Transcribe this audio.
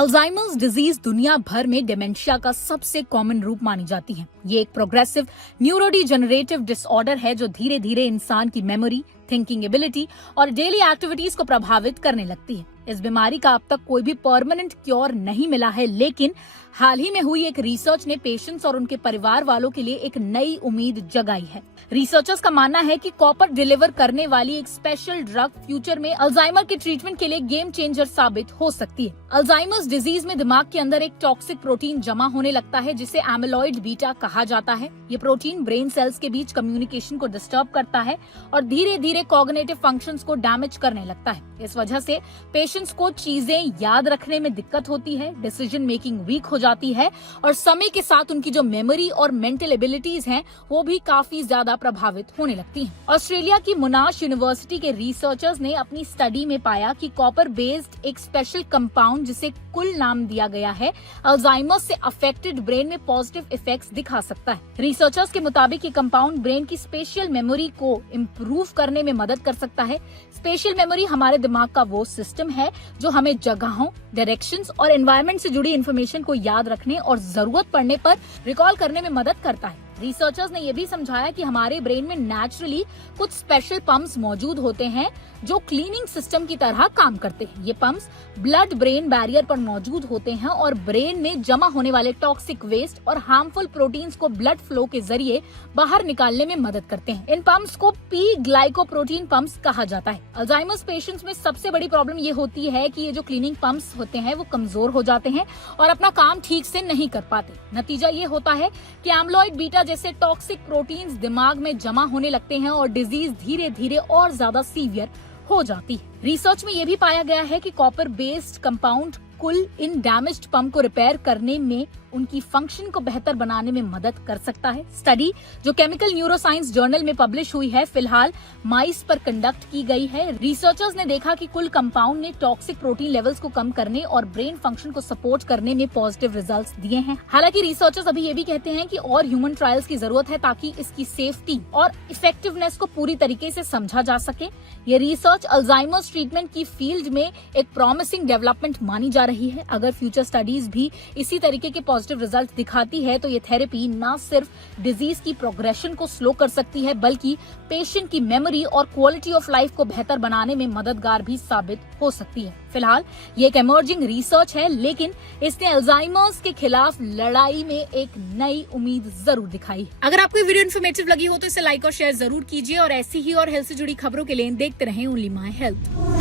Alzheimer's disease दुनिया भर में डिमेंशिया का सबसे कॉमन रूप मानी जाती है। ये एक प्रोग्रेसिव न्यूरोडिजेनरेटिव डिसऑर्डर है जो धीरे धीरे इंसान की मेमोरी, थिंकिंग एबिलिटी और डेली एक्टिविटीज को प्रभावित करने लगती है। इस बीमारी का अब तक कोई भी परमानेंट क्योर नहीं मिला है, लेकिन हाल ही में हुई एक रिसर्च ने पेशेंट्स और उनके परिवार वालों के लिए एक नई उम्मीद जगाई है। रिसर्चर्स का मानना है कि कॉपर डिलीवर करने वाली एक स्पेशल ड्रग फ्यूचर में अल्जाइमर के ट्रीटमेंट के लिए गेम चेंजर साबित हो सकती है। अल्जाइमर्स डिजीज में दिमाग के अंदर एक टॉक्सिक प्रोटीन जमा होने लगता है जिसे एमिलॉइड बीटा कहा जाता है। ये प्रोटीन ब्रेन सेल्स के बीच कम्युनिकेशन को डिस्टर्ब करता है और धीरे धीरे कॉग्निटिव फंक्शंस को डैमेज करने लगता है। इस वजह से पेशेंट्स को चीजें याद रखने में दिक्कत होती है, डिसीजन मेकिंग वीक हो जाती है और समय के साथ उनकी जो मेमोरी और मेंटल एबिलिटीज हैं वो भी काफी ज्यादा प्रभावित होने लगती हैं। ऑस्ट्रेलिया की मोनाश यूनिवर्सिटी के रिसर्चर्स ने अपनी स्टडी में पाया कि कॉपर बेस्ड एक स्पेशल कंपाउंड जिसे कुल नाम दिया गया है, अल्जाइमर्स से अफेक्टेड ब्रेन में पॉजिटिव इफेक्ट्स दिखा सकता है। रिसर्चर्स के मुताबिक ये कंपाउंड ब्रेन की स्पेशल मेमोरी को इम्प्रूव करने में मदद कर सकता है। स्पेशल मेमोरी हमारे दिमाग का वो सिस्टम है जो हमें जगहों, डायरेक्शंस और एनवायरनमेंट से जुड़ी इन्फॉर्मेशन को याद रखने और जरूरत पड़ने पर रिकॉल करने में मदद करता है। रिसर्चर्स ने यह भी समझाया कि हमारे ब्रेन में नेचुरली कुछ स्पेशल पंप्स मौजूद होते हैं जो क्लीनिंग सिस्टम की तरह काम करते हैं। ये पंप्स ब्लड ब्रेन बैरियर पर मौजूद होते हैं और ब्रेन में जमा होने वाले टॉक्सिक वेस्ट और हार्मफुल प्रोटीन्स को ब्लड फ्लो के जरिए बाहर निकालने में मदद करते हैं। इन पंप्स को पी ग्लाइकोप्रोटीन पंप्स कहा जाता है। अल्जाइमर्स पेशेंट्स में सबसे बड़ी प्रॉब्लम ये होती है कि ये जो क्लीनिंग पंप्स होते हैं वो कमजोर हो जाते हैं और अपना काम ठीक से नहीं कर पाते। नतीजा ये होता है कि एमिलॉइड बीटा जैसे टॉक्सिक प्रोटीन्स दिमाग में जमा होने लगते हैं और डिजीज धीरे धीरे और ज्यादा सीवियर हो जाती है। रिसर्च में यह भी पाया गया है कि कॉपर बेस्ड कंपाउंड कुल इन डैमेज्ड पंप को रिपेयर करने में उनकी फंक्शन को बेहतर बनाने में मदद कर सकता है। स्टडी जो केमिकल न्यूरोसाइंस जर्नल में पब्लिश हुई है, फिलहाल माइस पर कंडक्ट की गई है। रिसर्चर्स ने देखा कि कुल कंपाउंड ने टॉक्सिक प्रोटीन लेवल्स को कम करने और ब्रेन फंक्शन को सपोर्ट करने में पॉजिटिव रिजल्ट्स दिए हैं। हालांकि रिसर्चर्स अभी ये भी कहते हैं कि और ह्यूमन ट्रायल्स की जरूरत है ताकि इसकी सेफ्टी और इफेक्टिवनेस को पूरी तरीके से समझा जा सके। ये रिसर्च अल्जाइमर्स ट्रीटमेंट की फील्ड में एक प्रॉमिसिंग डेवलपमेंट मानी जा रही है। अगर फ्यूचर स्टडीज भी इसी तरीके के पॉजिटिव रिजल्ट दिखाती है तो ये थेरेपी न सिर्फ डिजीज की प्रोग्रेशन को स्लो कर सकती है बल्कि पेशेंट की मेमोरी और क्वालिटी ऑफ लाइफ को बेहतर बनाने में मददगार भी साबित हो सकती है। फिलहाल ये एक इमर्जिंग रिसर्च है, लेकिन इसने अल्जाइमर्स के खिलाफ लड़ाई में एक नई उम्मीद जरूर दिखाई। अगर आपको ये वीडियो इन्फॉर्मेटिव लगी हो तो इसे लाइक और शेयर जरूर कीजिए और ऐसी ही और हेल्थ से जुड़ी खबरों के लिए देखते रहें ओनली माय हेल्थ।